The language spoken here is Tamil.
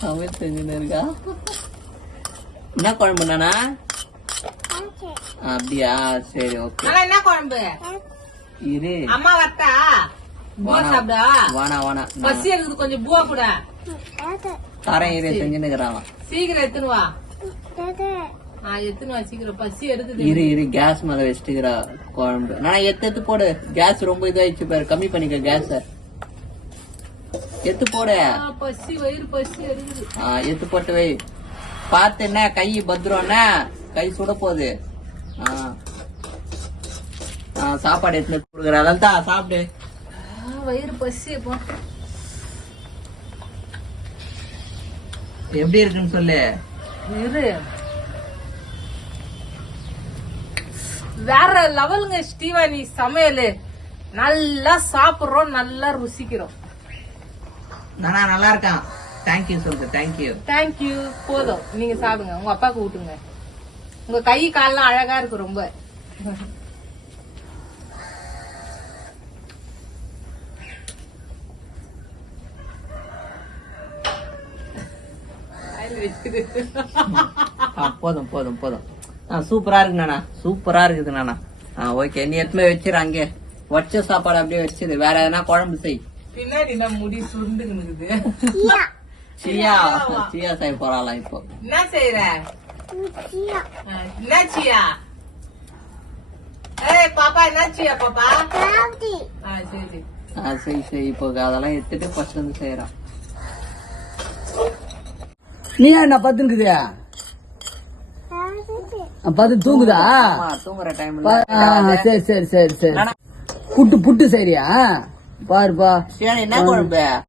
சமையல் செஞ்சுன்னு இருக்கா என்ன குழம்பு நானா? அப்படியா? சரி ஓகே. என்ன குழம்பு? இரு. அம்மா சாப்பிடா? வானா வானா பசி இருக்குது கொஞ்சம் பூவா கூட. தரேன் இரு செஞ்சுன்னு இருக்கிறான் சீக்கிரம் எடுத்துன்னு வா. ஆ எடுத்துன்னு வா சீக்கிரம். பசி எடுக்குது. இரு இரு கேஸ் மேல வச்சுட்டுக்கிறா குழம்பு. நான் எத்து எத்து போடு. கேஸ் ரொம்ப இதாயிடுச்சு பாரு. கம்மி பண்ணிக்க கேஸ எத்து போடு. பசி வயிறு பசி எத்து போட்டு வை. பார்த்து என்ன கை பத்திரம்னா கை சுட போகுது. சாப்பாடு எடுத்து கொடுக்குற அதான் தான் சாப்பிடு. வயிறு பசி அப்பா எப்படி இருக்குன்னு சொல்லு. வேற லெவலுங்க ஸ்டீவானி சமையல். நல்லா சாப்பிடுறோம் நல்லா ருசிக்கிறோம். நானா நல்லா இருக்கான். தேங்க்யூ சொல்லுங்க தேங்க்யூ தேங்க்யூ போதும். நீங்க சாப்பிடுங்க. உங்க அப்பாவுக்கு ஊட்டுங்க. உங்க கை கால்லாம் அழகா இருக்கு ரொம்ப. போதும் போதும் போதும். ஆ, சூப்பரா இருக்கு நானா. சூப்பரா இருக்குது நானா. ஆ ஓகே நீ எத்தனை வச்சிரு அங்கே. வச்ச சாப்பாடு அப்படியே வச்சிரு. வேற எதனா குழம்பு செய். பின்னாடி நான் முடி சுருண்டுக்குது சியா. சியா செய்ய போறாளாம் இப்போ? என்ன செய்யற ஆ, என்ன சியா? ஏய் பாப்பா என்ன சியா பாப்பா? ஆ சரி ஆ சரி சரி இப்போ அதெல்லாம் எடுத்துட்டு ஃபர்ஸ்ட் வந்து செய்யறான் நீ என்ன பத்துக்குது பத்து தூங்குதா? ஆமா, தூங்குற ஆ, சரி சரி சரி சரி. புட்டு புட்டு சரியா பாருப்பா சியா என்ன குழம்பு